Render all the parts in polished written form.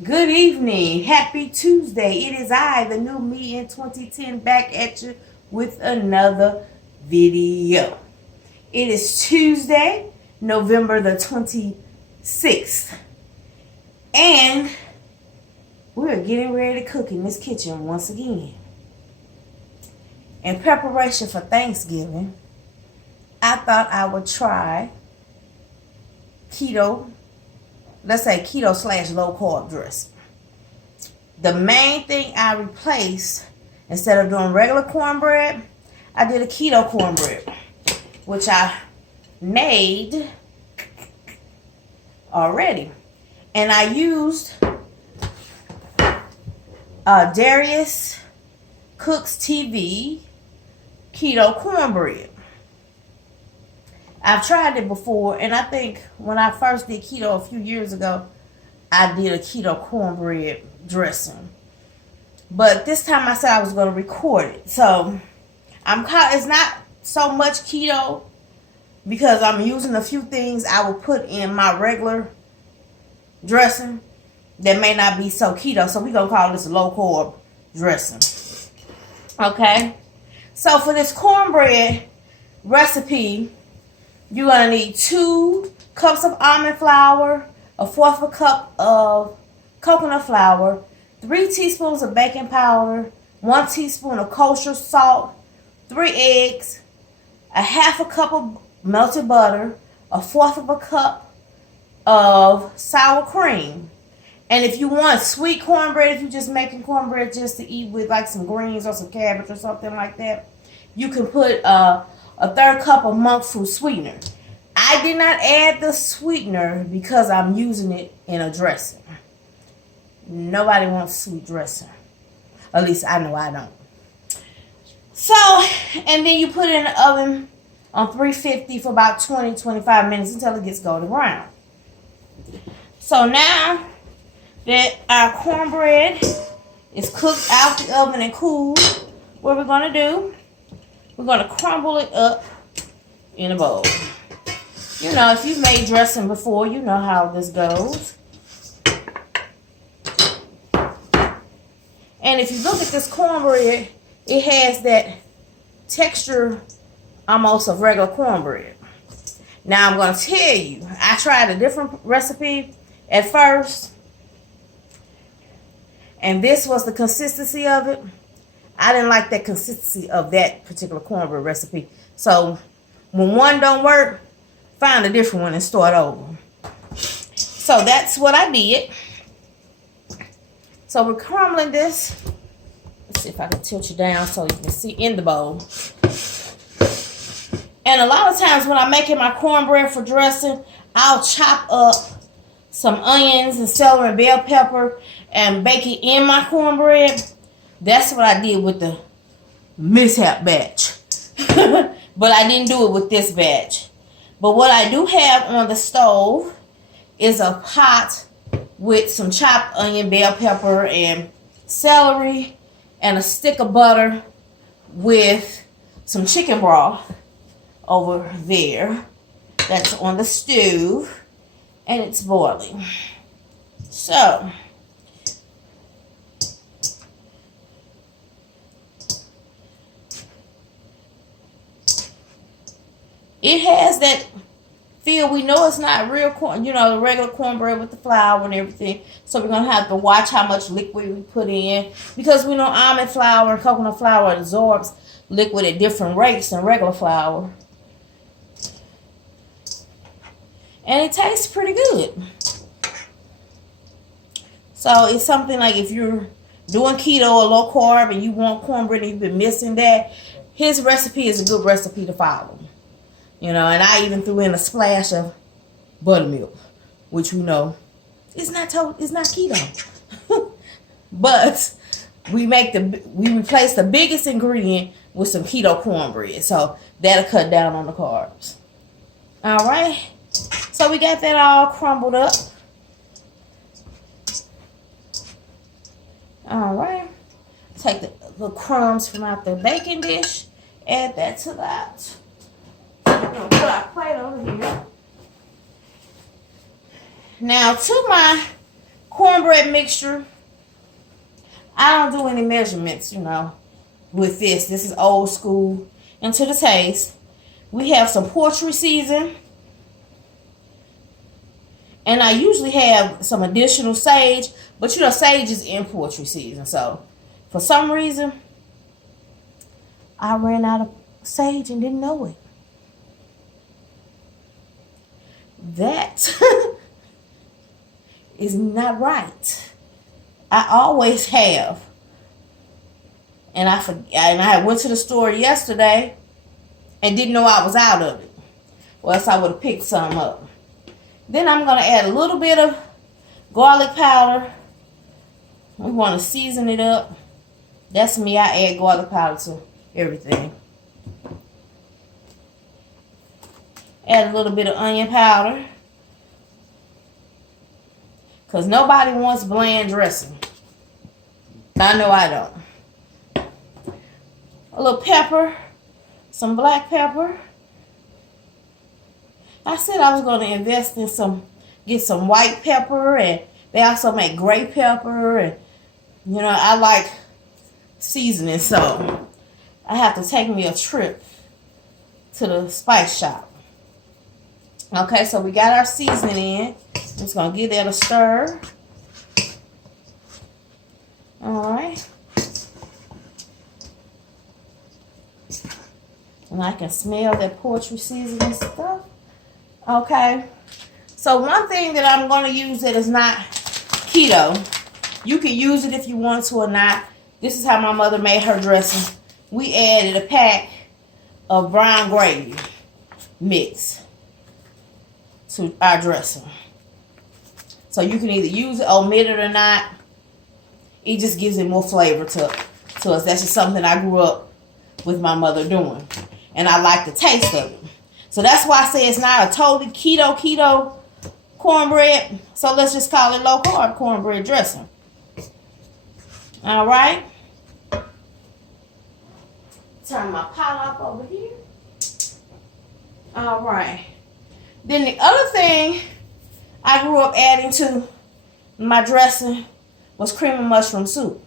Good evening. Happy Tuesday. It is I, the new me in 2010, back at you with another video. It is Tuesday, November the 26th. And we're getting ready to cook in this kitchen once again. In preparation for Thanksgiving, I thought I would try keto, let's say keto / low carb dressing. The main thing I replaced, instead of doing regular cornbread, I did a keto cornbread, which I made already. And I used Darius Cook's TV keto cornbread. I've tried it before, and I think when I first did keto a few years ago, I did a keto cornbread dressing. But this time I said I was going to record it. So it's not so much keto because I'm using a few things I will put in my regular dressing that may not be so keto. So we're going to call this a low carb dressing. Okay? So for this cornbread recipe, you're going to need 2 cups of almond flour, 1/4 cup of coconut flour, 3 teaspoons of baking powder, 1 teaspoon of kosher salt, 3 eggs, 1/2 cup of melted butter, 1/4 cup of sour cream. And if you want sweet cornbread, if you're just making cornbread just to eat with like some greens or some cabbage or something like that, you can put a 1/3 cup of monk fruit sweetener. I did not add the sweetener because I'm using it in a dressing. Nobody wants sweet dressing. At least I know I don't. So, and then you put it in the oven on 350 for about 20-25 minutes until it gets golden brown. So now that our cornbread is cooked out the oven and cooled, what we're going to do, we're going to crumble it up in a bowl. You know, if you've made dressing before, you know how this goes. And if you look at this cornbread, it has that texture almost of regular cornbread. Now I'm going to tell you, I tried a different recipe at first, and this was the consistency of it. I didn't like that consistency of that particular cornbread recipe. So when one don't work, find a different one and start over. So that's what I did. So we're crumbling this. Let's see if I can tilt you down so you can see in the bowl. And a lot of times when I'm making my cornbread for dressing, I'll chop up some onions and celery and bell pepper and bake it in my cornbread. That's what I did with the mishap batch. But I didn't do it with this batch. But what I do have on the stove is a pot with some chopped onion, bell pepper, and celery, and a stick of butter with some chicken broth over there. That's on the stove, and it's boiling. So it has that feel. We know it's not real corn, you know, the regular cornbread with the flour and everything. So we're going to have to watch how much liquid we put in, because we know almond flour and coconut flour absorbs liquid at different rates than regular flour. And it tastes pretty good. So it's something like if you're doing keto or low carb and you want cornbread and you've been missing that, his recipe is a good recipe to follow. You know, and I even threw in a splash of buttermilk, which we know is not keto. But we replace the biggest ingredient with some keto cornbread, so that'll cut down on the carbs. All right, so we got that all crumbled up. All right, take the crumbs from out the baking dish, add that to that. We're going to put our plate over here. Now to my cornbread mixture. I don't do any measurements, you know, with this. This is old school. And to the taste, we have some poultry season. And I usually have some additional sage. But, you know, sage is in poultry season. So, for some reason, I ran out of sage and didn't know it. That is not right. I always have. And I went to the store yesterday and didn't know I was out of it. Or else I would have picked some up. Then I'm going to add a little bit of garlic powder. We want to season it up. That's me. I add garlic powder to everything. Add a little bit of onion powder. Because nobody wants bland dressing. I know I don't. A little pepper. Some black pepper. I said I was going to invest in get some white pepper. And they also make gray pepper. And, you know, I like seasoning. So, I have to take me a trip to the spice shop. Okay, so we got our seasoning in. Just going to give that a stir. Alright. And I can smell that poultry seasoning stuff. Okay. So one thing that I'm going to use that is not keto. You can use it if you want to or not. This is how my mother made her dressing. We added a pack of brown gravy mix to our dressing. So you can either use it, omit it or not. It just gives it more flavor to us. That's just something I grew up with my mother doing. And I like the taste of it. So that's why I say it's not a totally keto cornbread. So let's just call it low carb cornbread dressing. Alright. Turn my pot up over here. Alright. Then the other thing I grew up adding to my dressing was cream of mushroom soup.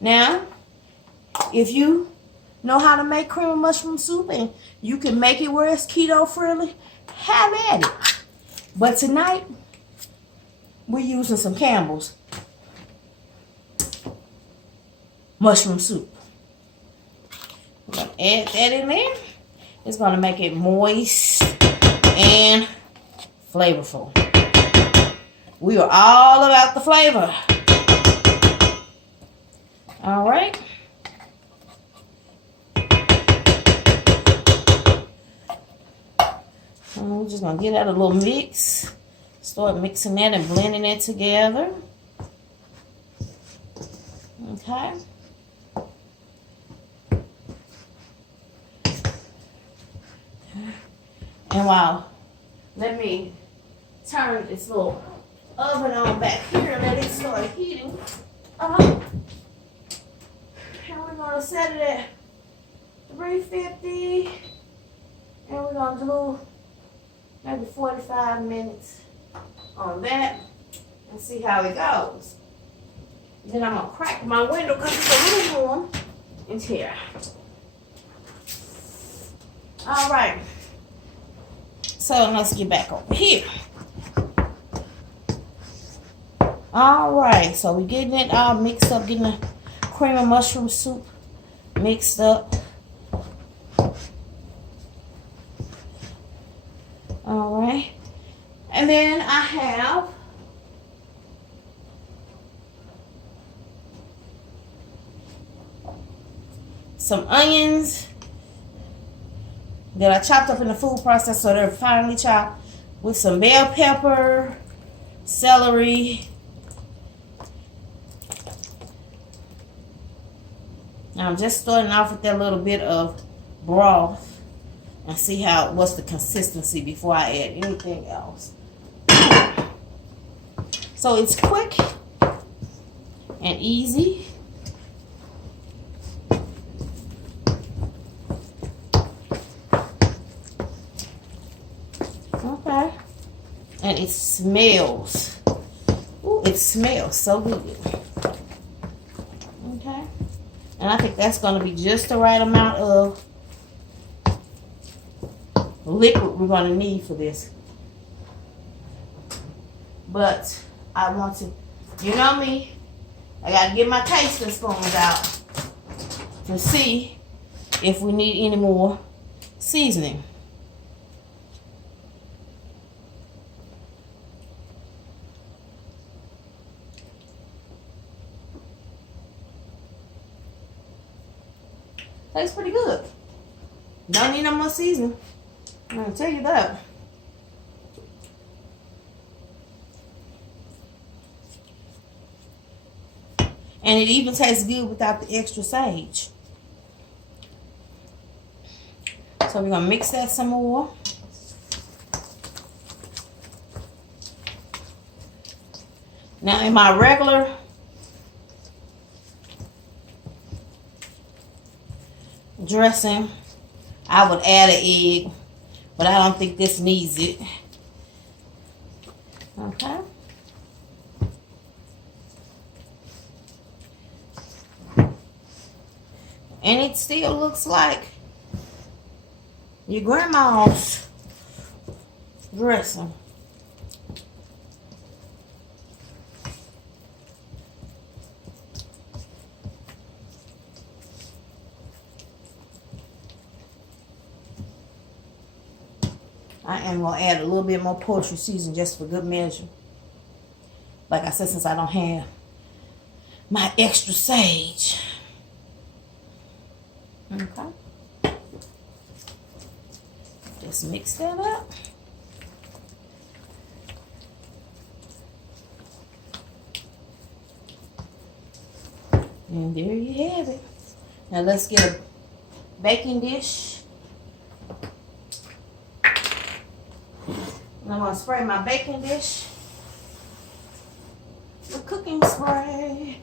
Now, if you know how to make cream of mushroom soup and you can make it where it's keto friendly, have at it. But tonight, we're using some Campbell's mushroom soup. We're going to add that in there. It's going to make it moist and flavorful. We are all about the flavor. All right. And we're just going to get out a little mix. Start mixing that and blending it together. Okay. And wow, let me turn this little oven on back here and let it start heating. And we're going to set it at 350. And we're going to do maybe 45 minutes on that and see how it goes. Then I'm going to crack my window because it's a little warm in here. All right. So let's get back over here. All right. So we're getting it all mixed up, getting the cream of mushroom soup mixed up. All right. And then I have some onions that I chopped up in the food processor, so they're finely chopped, with some bell pepper, celery. Now I'm just starting off with that little bit of broth and see what's the consistency before I add anything else. So it's quick and easy. Okay. And it smells. Ooh, it smells so good. Okay. And I think that's going to be just the right amount of liquid we're going to need for this. But I want to, you know me, I got to get my tasting spoons out to see if we need any more seasoning. Tastes pretty good. Don't need no more seasoning. I'm gonna tell you that. And it even tastes good without the extra sage. So we're gonna mix that some more. Now in my regular dressing, I would add an egg, but I don't think this needs it. Okay. And it still looks like your grandma's dressing. I am going to add a little bit more poultry seasoning just for good measure. Like I said, since I don't have my extra sage. Okay. Just mix that up. And there you have it. Now let's get a baking dish. And I'm going to spray my baking dish with cooking spray.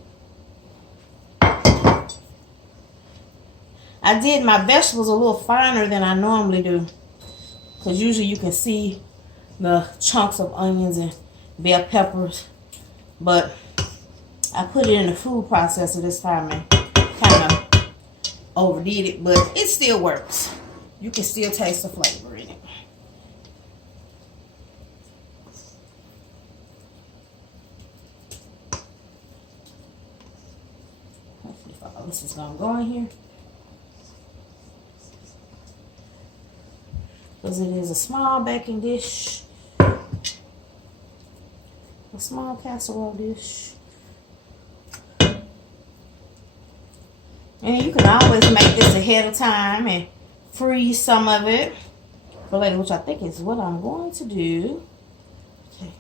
I did my vegetables a little finer than I normally do, because usually you can see the chunks of onions and bell peppers, but I put it in the food processor this time and kind of overdid it, but it still works. You can still taste the flavor in it. This is gonna go in here because it is a small baking dish, a small casserole dish. And you can always make this ahead of time and freeze some of it for later, which I think is what I'm going to do. Okay.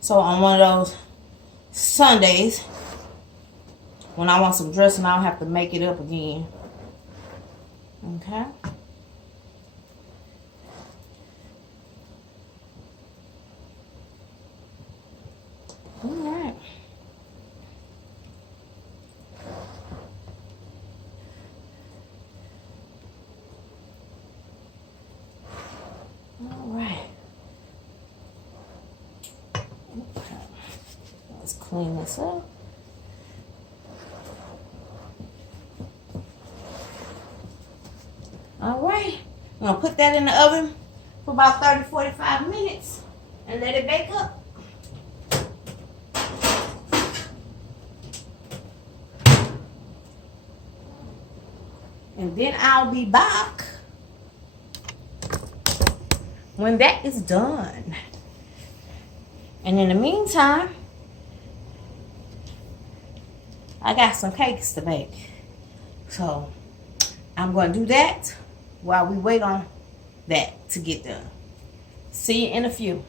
So on one of those Sundays, when I want some dressing, I don't have to make it up again. Okay. All right. All right. Okay. Let's clean this up. All right, I'm gonna put that in the oven for about 30-45 minutes and let it bake up. And then I'll be back when that is done. And in the meantime, I got some cakes to bake. So I'm going to do that while we wait on that to get done. See you in a few.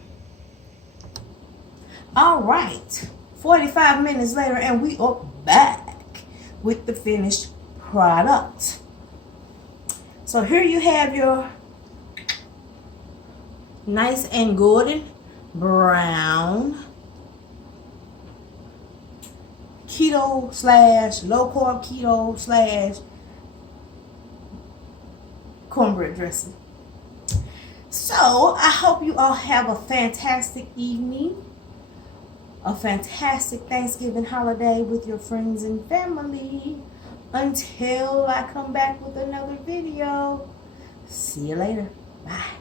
All right, 45 minutes later, and we are back with the finished product. So here you have your nice and golden brown keto / low carb keto / cornbread dressing. So I hope you all have a fantastic evening, a fantastic Thanksgiving holiday with your friends and family. Until I come back with another video. See you later. Bye.